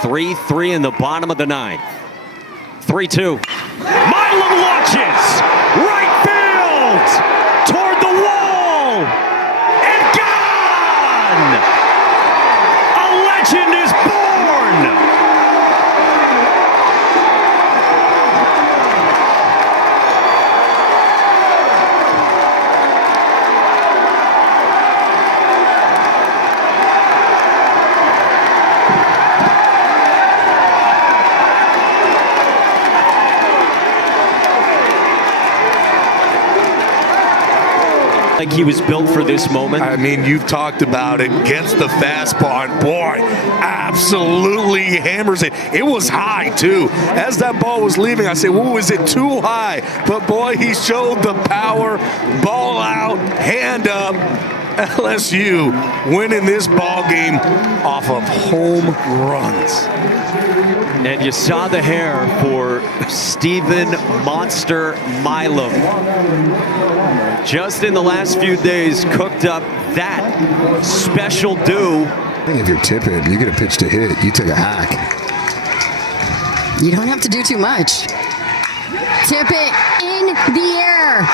3-3 in the bottom of the ninth. 3-2. Milam launches! Right field! Toward the wall! And gone! A legend is born! Like he was built for this moment. I mean, you've talked about it. Gets the fastball, and boy, absolutely hammers it. It was high, too. As that ball was leaving, I said, whoa, is it too high? But boy, he showed the power. Ball out, hand up. LSU winning this ball game off of home runs. And you saw the hair for Stephen Monster Milam. Just in the last few days, cooked up that special dew. I think if you're Tippett, you get a pitch to hit, you take a hack. You don't have to do too much. Tippett in the air.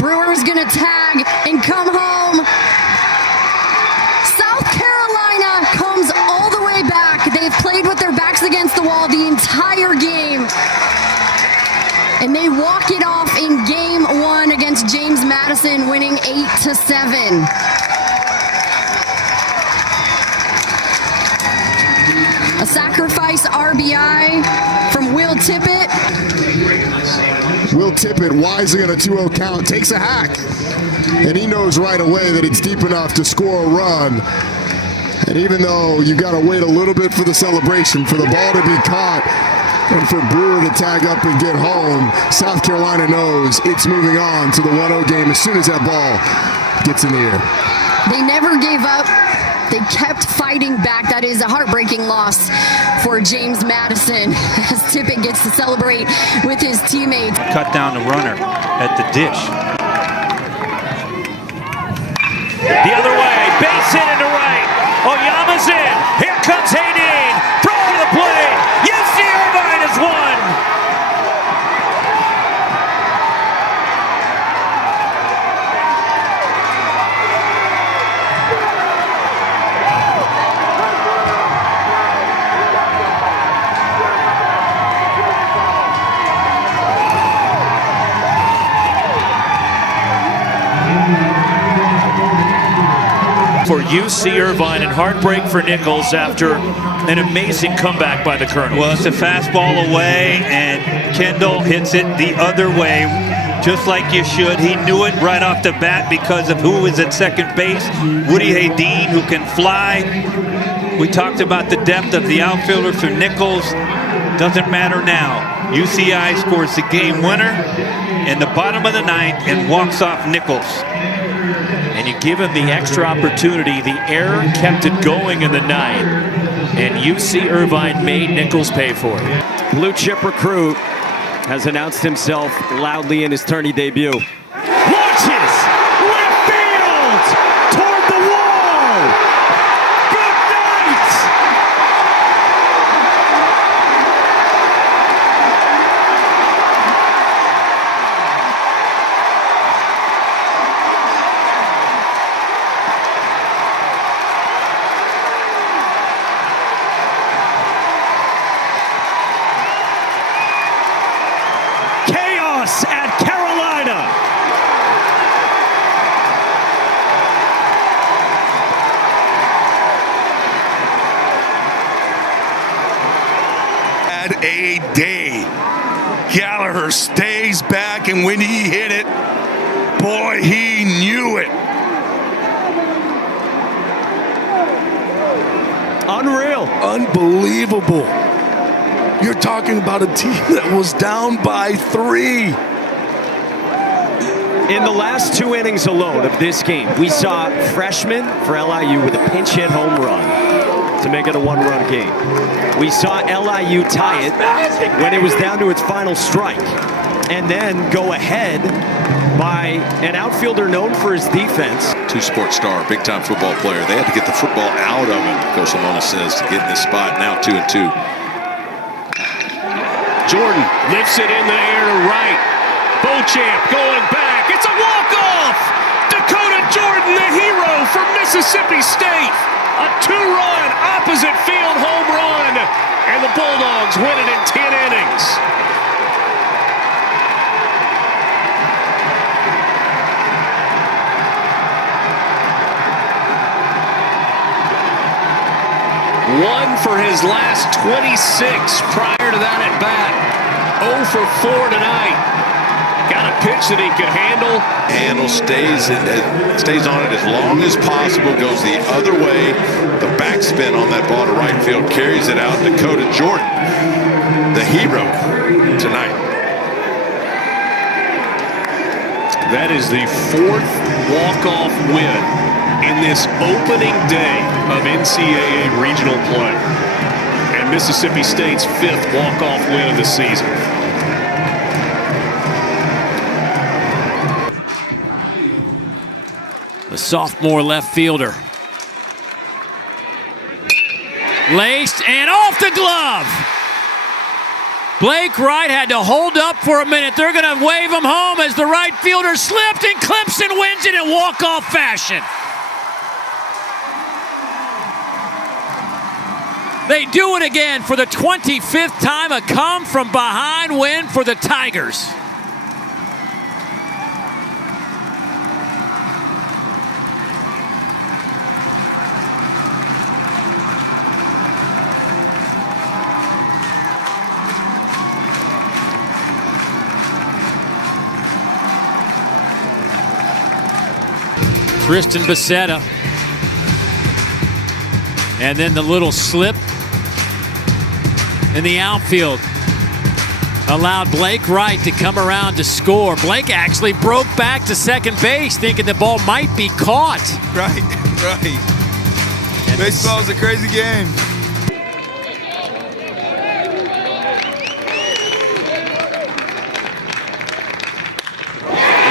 Brewer's gonna tag and come home. South Carolina comes all the way back. They've played with their backs against the wall the entire game. And they walk it off in game one against James Madison, winning 8-7. A sacrifice RBI from Will Tippett. Will Tippett, wisely on a 2-0 count, takes a hack. And he knows right away that it's deep enough to score a run. And even though you got to wait a little bit for the celebration, for the ball to be caught, and for Brewer to tag up and get home, South Carolina knows it's moving on to the 1-0 game as soon as that ball gets in the air. They never gave up. They kept fighting back. That is a heartbreaking loss for James Madison as Tippett gets to celebrate with his teammates. Cut down the runner at the dish. The other way, base hit into right. Oyama's in. Here comes Hayden. Throw to the plate. UC Irvine has won. For UC Irvine and heartbreak for Nicholls after an amazing comeback by the Colonel. Well, it's a fastball away, and Kendall hits it the other way, just like you should. He knew it right off the bat because of who was at second base, Woody Hayden, who can fly. We talked about the depth of the outfielder for Nicholls. Doesn't matter now. UCI scores the game winner in the bottom of the ninth and walks off Nicholls. And you give him the extra opportunity. The error kept it going in the ninth. And UC Irvine made Nicholls pay for it. Blue chip recruit has announced himself loudly in his tourney debut. Launches! Left field! Toward the wall! Good night! At Carolina. Had a day. Gallagher stays back, and when he hit it, boy, he knew it. Unreal. Unbelievable. You're talking about a team that was down by 3. In the last 2 innings alone of this game, we saw freshman for LIU with a pinch hit home run to make it a 1-run game. We saw LIU tie it when it was down to its final strike, and then go ahead by an outfielder known for his defense. two-sport star, big-time football player. They had to get the football out of him, Coach Lamona says, to get in this spot. Now 2-2. Jordan lifts it in the air to right. Beauchamp going back. It's a walk-off. Dakota Jordan, the hero from Mississippi State. A two-run opposite field home run. And the Bulldogs win it in 10 innings. One for his last 26 prior to that at bat. 0 for 4 tonight. Got a pitch that he could handle. Stays on it as long as possible. Goes the other way. The backspin on that ball to right field carries it out. Dakota Jordan, the hero tonight. That is the 4th walk-off win in this opening day of NCAA regional play. And Mississippi State's 5th walk-off win of the season. The sophomore left fielder. Laced and off the glove. Blake Wright had to hold up for a minute. They're going to wave him home as the right fielder slipped, and Clemson wins it in walk-off fashion. They do it again for the 25th time, a come-from-behind win for the Tigers. Tristan Becerra. And then the little slip in the outfield allowed Blake Wright to come around to score. Blake actually broke back to second base thinking the ball might be caught. Right. Baseball's a crazy game.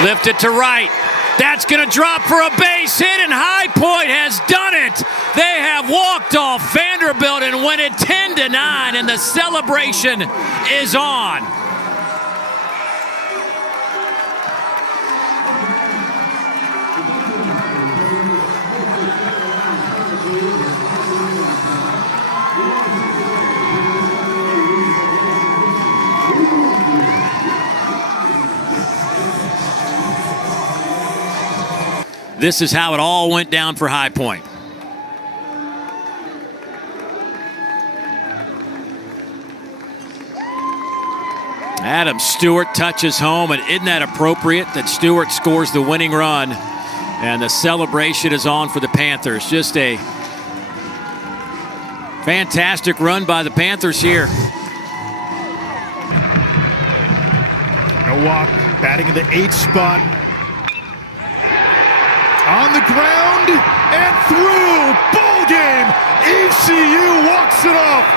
Lifted to right. That's going to drop for a base hit, and High Point has done it. They have walked off Vanderbilt and win it 10-9, and the celebration is on. This is how it all went down for High Point. Adam Stewart touches home, and isn't that appropriate that Stewart scores the winning run? And the celebration is on for the Panthers. Just a fantastic run by the Panthers here. No walk, batting in the 8th spot. On the ground and through. Ball game. ECU walks it off.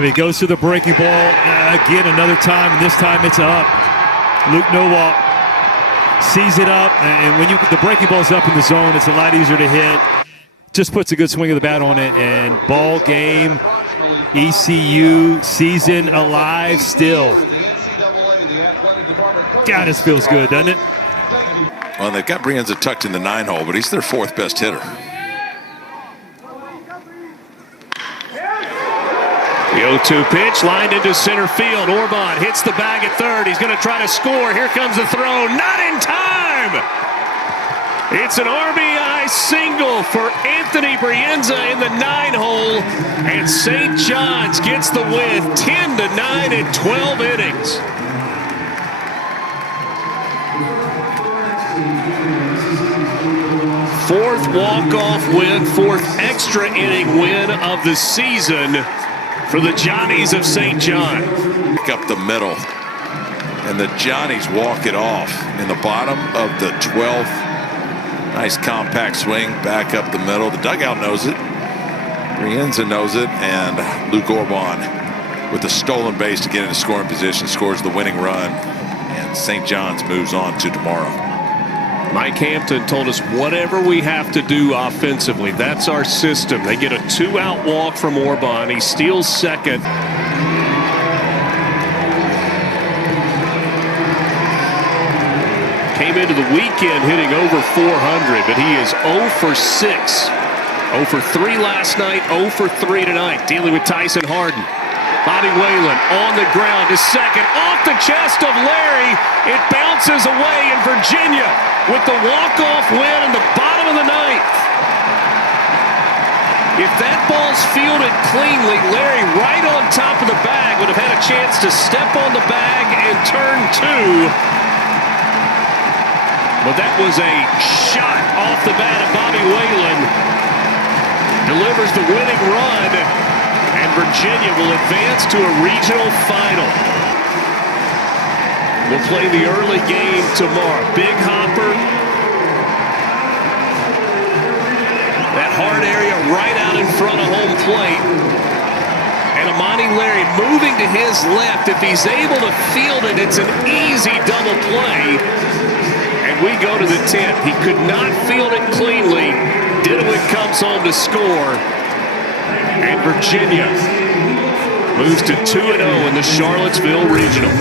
He goes to the breaking ball again another time, and this time it's up. Luke Nowak sees it up, and when the breaking ball's up in the zone, it's a lot easier to hit. Just puts a good swing of the bat on it, and ball game, ECU season alive still. God, this feels good, doesn't it? Well, they've got Brienza tucked in the 9-hole, but he's their 4th best hitter. The 0-2 pitch lined into center field. Orban hits the bag at third. He's going to try to score. Here comes the throw. Not in time. It's an RBI single for Anthony Brienza in the 9-hole. And St. John's gets the win 10-9 in 12 innings. Fourth walk-off win, 4th extra inning win of the season for the Johnnies of St. John. Pick up the middle. And the Johnnies walk it off in the bottom of the 12th. Nice compact swing back up the middle. The dugout knows it. Brienza knows it. And Luke Orban with the stolen base to get into scoring position scores the winning run. And St. John's moves on to tomorrow. Mike Hampton told us whatever we have to do offensively, that's our system. They get a 2-out walk from Orban. He steals second. Came into the weekend hitting over 400, but he is 0 for 6. 0 for 3 last night, 0 for 3 tonight, dealing with Tyson Harden. Bobby Whalen on the ground to second, off the chest of Larry. It bounces away, and Virginia with the walk-off win in the bottom of the 9th. If that ball's fielded cleanly, Larry right on top of the bag would have had a chance to step on the bag and turn 2. But that was a shot off the bat of Bobby Whalen. Delivers the winning run, and Virginia will advance to a regional final. We'll play the early game tomorrow. Big hopper. That hard area right out in front of home plate. And Amani Larry moving to his left. If he's able to field it, it's an easy double play. And we go to the 10th. He could not field it cleanly. Didowin comes home to score. And Virginia moves to 2-0 in the Charlottesville Regional.